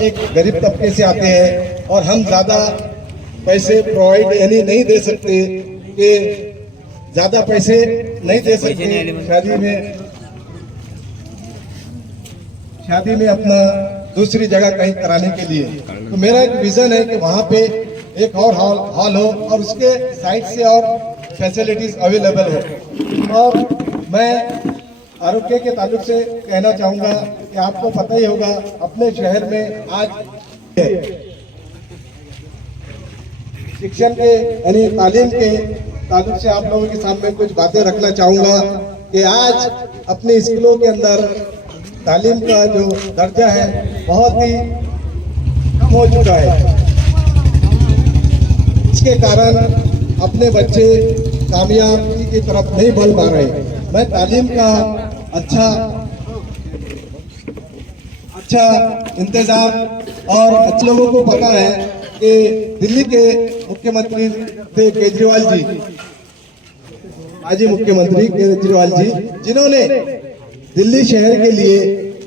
एक गरीब तबके से आते हैं और हम ज़्यादा पैसे प्रोवाइड यानी नहीं दे सकते, कि ज़्यादा पैसे नहीं दे सकते शादी में अपना दूसरी जगह कहीं कराने के लिए। तो मेरा एक विजन है कि वहाँ पे एक और हॉल हो और उसके साइड से और फैसिलिटीज अवेलेबल हो। और मैं आरोग्य के ताल्लुक से कहना चाहूँगा कि आपको पता ही होगा अपने शहर में आज शिक्षण के यानी तालीम के ताल्लुक से आप लोगों के सामने कुछ बातें रखना चाहूँगा कि आज अपने स्कूलों के अंदर तालीम का जो दर्जा है बहुत ही कम हो चुका है। इसके कारण अपने बच्चे कामयाबी की तरफ नहीं बढ़ पा रहे। मैं तालीम का अच्छा इंतजाम और अच्छे लोगों को पता है कि दिल्ली के मुख्यमंत्री थे केजरीवाल जी, माजी मुख्यमंत्री केजरीवाल जी, जिन्होंने दिल्ली शहर के लिए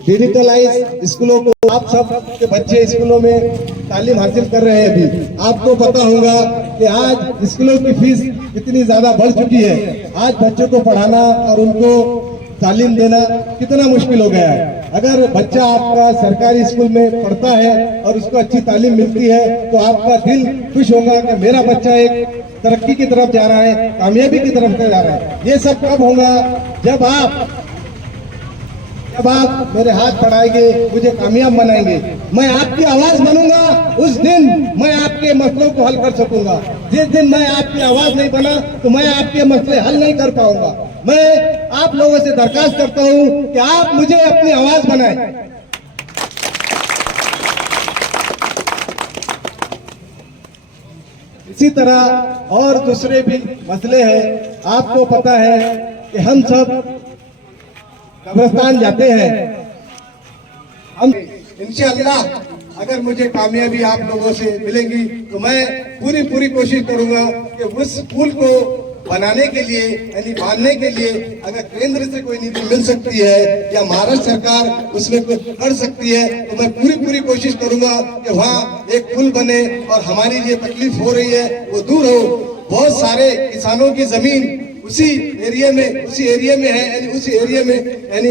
डिजिटलाइज स्कूलों को, आप सब के बच्चे स्कूलों में तालीम हासिल कर रहे हैं। अभी आपको पता होगा कि आज स्कूलों की फीस कितनी ज्यादा बढ़ चुकी है। आज बच्चों को पढ़ाना और उनको तालीम देना कितना मुश्किल हो गया है। अगर बच्चा आपका सरकारी स्कूल में पढ़ता है और उसको अच्छी तालीम मिलती है तो आपका दिल खुश होगा कि मेरा बच्चा एक तरक्की की तरफ जा रहा है, कामयाबी की तरफ जा रहा है। ये सब कब होगा? जब आप मेरे हाथ बढ़ाएंगे, मुझे कामयाब बनाएंगे। मैं आपकी आवाज बनूंगा, उस दिन मैं आपके मसलों को हल कर सकूंगा। जिस दिन मैं आपकी आवाज नहीं बना तो मैं आपके मसले हल नहीं कर पाऊंगा। मैं आप लोगों से दरखास्त करता हूं कि आप मुझे अपनी आवाज बनाएं। इसी तरह और दूसरे भी मसले हैं। आपको पता है कि हम सब कब्रिस्तान जाते हैं। हम इंशाअल्लाह अगर मुझे कामयाबी आप लोगों से मिलेगी तो मैं पूरी कोशिश करूंगा कि उस पुल को बनाने के लिए यानी बांधने के लिए अगर केंद्र से कोई निधि मिल सकती है या महाराष्ट्र सरकार उसमें कुछ कर सकती है तो मैं पूरी कोशिश करूंगा कि वहाँ एक पुल बने और हमारी ये तकलीफ हो रही है वो दूर हो। बहुत सारे किसानों की जमीन उसी एरिया में है यानी उस एरिया में यानी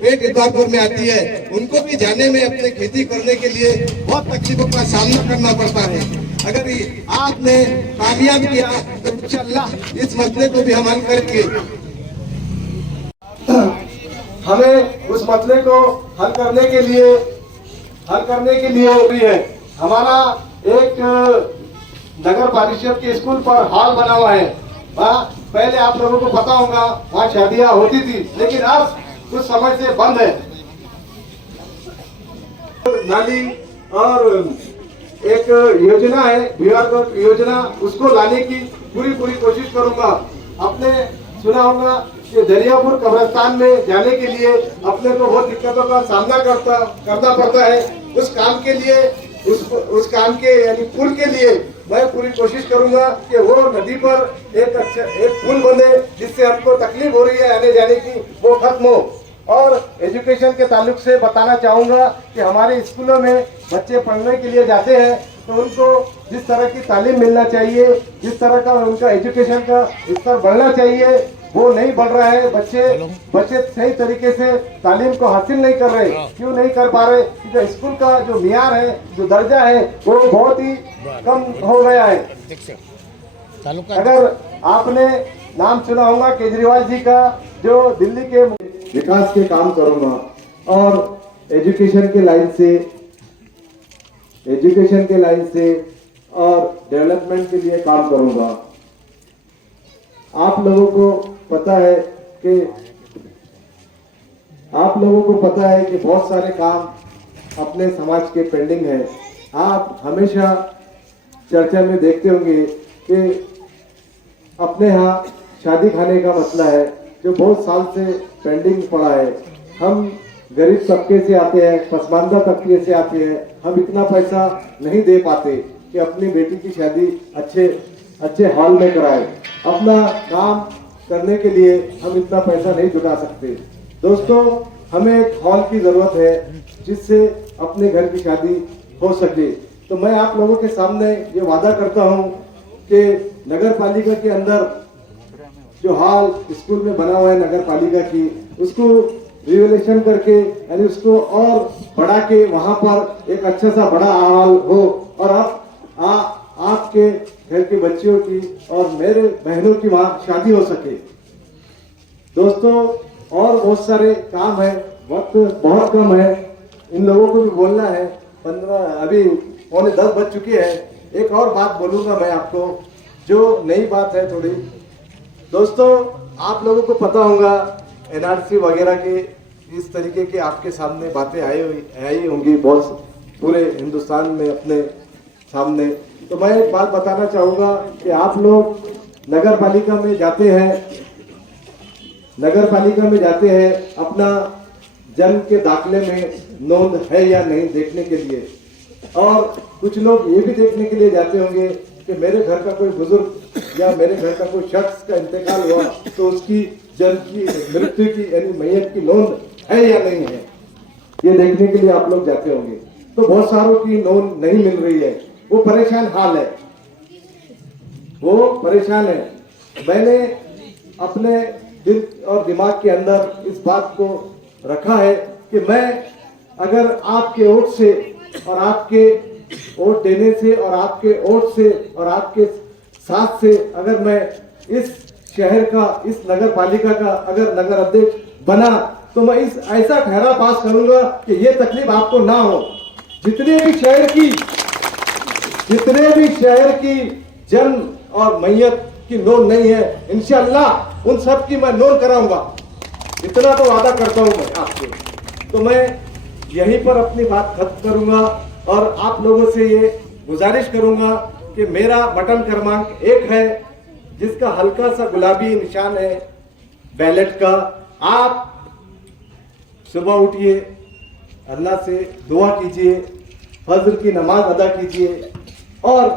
पेट इतापुर में आती है। उनको भी जाने में अपने खेती करने के लिए बहुत तकलीफों का सामना करना पड़ता है। अगर आपने कामयाब किया तो इंशाअल्लाह इस मसले को भी हम हल करेंगे। हमें उस मसले को हल करने के लिए भी है। हमारा एक नगर परिषद के स्कूल पर हॉल बना हुआ है। पहले आप लोगों को पता होगा वहाँ शादियां होती थी, लेकिन अब कुछ समय से बंद है। नाली और एक योजना है बिहार योजना, उसको लाने की पूरी कोशिश करूंगा। आपने सुना होगा कि दरियापुर कब्रिस्तान में जाने के लिए अपने को बहुत दिक्कतों का सामना करना पड़ता है। उस काम के यानी पुल के लिए मैं पूरी कोशिश करूंगा कि वो नदी पर एक पुल बने जिससे हमको तकलीफ हो रही है आने जाने की वो खत्म हो। और एजुकेशन के ताल्लुक से बताना चाहूँगा कि हमारे स्कूलों में बच्चे पढ़ने के लिए जाते हैं तो उनको जिस तरह की तालीम मिलना चाहिए, जिस तरह का उनका एजुकेशन का स्तर बढ़ना चाहिए वो नहीं बढ़ रहा है। बच्चे सही तरीके से तालीम को हासिल नहीं कर रहे। क्यों नहीं कर पा रहे? क्योंकि स्कूल का जो मियार है, जो दर्जा है वो बहुत ही कम हो गया है। अगर आपने नाम सुना होगा केजरीवाल जी का, जो दिल्ली के विकास के काम करूंगा और एजुकेशन के लाइन से और डेवलपमेंट के लिए काम करूंगा। आप लोगों को पता है कि बहुत सारे काम अपने समाज के पेंडिंग है। आप हमेशा चर्चा में देखते होंगे कि अपने यहाँ शादी खाने का मसला है जो बहुत साल से पेंडिंग पड़ा है। हम गरीब तबके से आते हैं, पसमानदा तबके से आते हैं, हम इतना पैसा नहीं दे पाते कि अपनी बेटी की शादी अच्छे हॉल में कराए। अपना काम करने के लिए हम इतना पैसा नहीं जुटा सकते। दोस्तों, हमें एक हॉल की जरूरत है जिससे अपने घर की शादी हो सके। तो मैं आप लोगों के सामने ये वादा करता हूँ कि नगर पालिका के अंदर जो हॉल स्कूल में बना हुआ है नगर पालिका की, उसको रिनोवेशन करके यानी उसको और बढ़ा के वहां पर एक अच्छा सा बड़ा हॉल हो और आपके घर के बच्चियों की और मेरे बहनों की वहां शादी हो सके। दोस्तों और बहुत सारे काम है, वक्त बहुत कम है, इन लोगों को भी बोलना है। 15 अभी 9:45 बज चुके हैं। एक और बात बोलूंगा मैं आपको, जो नई बात है थोड़ी। दोस्तों आप लोगों को पता होगा एनआरसी वगैरह के इस तरीके के आपके सामने बातें आई होंगी बहुत पूरे हिंदुस्तान में अपने सामने। तो मैं एक बात बताना चाहूंगा कि आप लोग नगर पालिका में जाते हैं अपना जन्म के दाखिले में नोंद है या नहीं देखने के लिए, और कुछ लोग ये भी देखने के लिए जाते होंगे कि मेरे घर का कोई बुजुर्ग या मेरे घर का कोई शख्स का इंतकाल हुआ तो उसकी जन्म की मृत्यु की यानी मैयत की नोंद है या नहीं है, ये देखने के लिए आप लोग जाते होंगे। तो बहुत सारों की नोंद नहीं मिल रही है, वो परेशान हाल है, वो परेशान है। मैंने अपने दिल और दिमाग के अंदर इस बात को रखा है कि मैं अगर आपके वोट से और आपके वोट देने से और आपके वोट से और आपके साथ से अगर मैं इस शहर का, इस नगर पालिका का अगर नगर अध्यक्ष बना तो मैं इस ऐसा ठहरा पास करूंगा कि ये तकलीफ आपको ना हो। जितने भी शहर की जन्म और मैयत की नोंद नहीं है, इंशाअल्लाह उन सब की मैं नोंद कराऊंगा, इतना तो वादा करता हूं मैं आपसे। तो मैं यहीं पर अपनी बात खत्म करूंगा और आप लोगों से ये गुजारिश करूंगा कि मेरा बटन क्रमांक 1 है, जिसका हल्का सा गुलाबी निशान है बैलेट का। आप सुबह उठिए, अल्लाह से दुआ कीजिए, फजर की नमाज अदा कीजिए और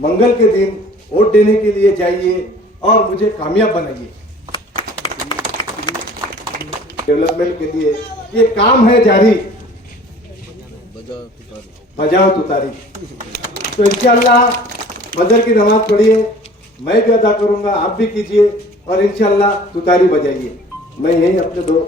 मंगल के दिन वोट देने के लिए जाइए और मुझे कामयाब बनाइए डेवलपमेंट के लिए। ये काम है जारी, बजाओ तुतारी। तो इंशाअल्लाह फजर की नमाज पढ़िए, मैं भी अदा करूंगा, आप भी कीजिए और इंशाअल्लाह तुतारी बजाइए। मैं यही अपने दो